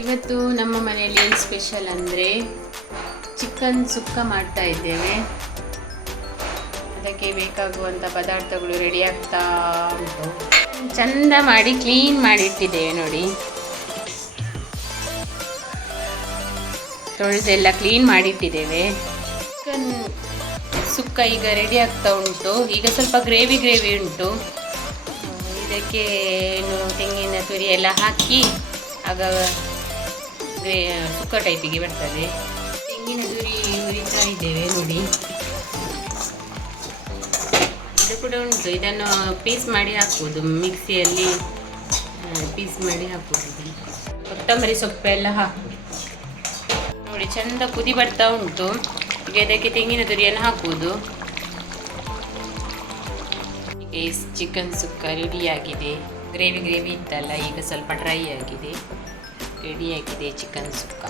ಇವತ್ತು ನಮ್ಮ ಮನೆಯಲ್ಲಿ ಏನು ಸ್ಪೆಷಲ್ ಅಂದರೆ ಚಿಕನ್ ಸುಕ್ಕ ಮಾಡ್ತಾ ಇದ್ದೇವೆ. ಅದಕ್ಕೆ ಬೇಕಾಗುವಂಥ ಪದಾರ್ಥಗಳು ರೆಡಿ ಆಗ್ತಾ ಉಂಟು. ಚಂದ ಮಾಡಿ ಕ್ಲೀನ್ ಮಾಡಿ ಇಟ್ಟಿದ್ದೇವೆ ನೋಡಿ. ತೊಳೆದೆಲ್ಲ ಕ್ಲೀನ್ ಮಾಡಿಟ್ಟಿದ್ದೇವೆ. ಚಿಕನ್ ಸುಕ್ಕ ಈಗ ರೆಡಿ ಆಗ್ತಾ ಉಂಟು. ಈಗ ಸ್ವಲ್ಪ ಗ್ರೇವಿ ಉಂಟು. ಇದಕ್ಕೆ ಏನು ತೆಂಗಿನ ತುರಿ ಎಲ್ಲ ಹಾಕಿ ಆಗ ಸುಕ್ಕ ಟೈಪಿಗೆ ಬರ್ತದೆ. ತೆಂಗಿನ ತುರಿ ಹುರಿತಾ ಇದ್ದೇವೆ ನೋಡಿ. ಇದು ಕೂಡ ಉಂಟು. ಇದನ್ನು ಪೀಸ್ ಮಾಡಿ ಹಾಕುವುದು, ಮಿಕ್ಸಿಯಲ್ಲಿ ಪೀಸ್ ಮಾಡಿ ಹಾಕುವುದು. ಕೊತ್ತಂಬರಿ ಸೊಪ್ಪೆಲ್ಲ ಹಾಕುವುದು ನೋಡಿ. ಚೆಂದ ಕುದಿ ಬರ್ತಾ ಉಂಟು. ಈಗ ಇದಕ್ಕೆ ತೆಂಗಿನ ತುರಿಯನ್ನು ಹಾಕುವುದು. ಚಿಕನ್ ಸುಕ್ಕ ರೆಡಿಯಾಗಿದೆ. ಗ್ರೇವಿ ಇತ್ತಲ್ಲ, ಈಗ ಸ್ವಲ್ಪ ಡ್ರೈ ಆಗಿದೆ. ರೆಡಿಯಾಗಿದೆ ಚಿಕನ್ ಸುಕ್ಕ.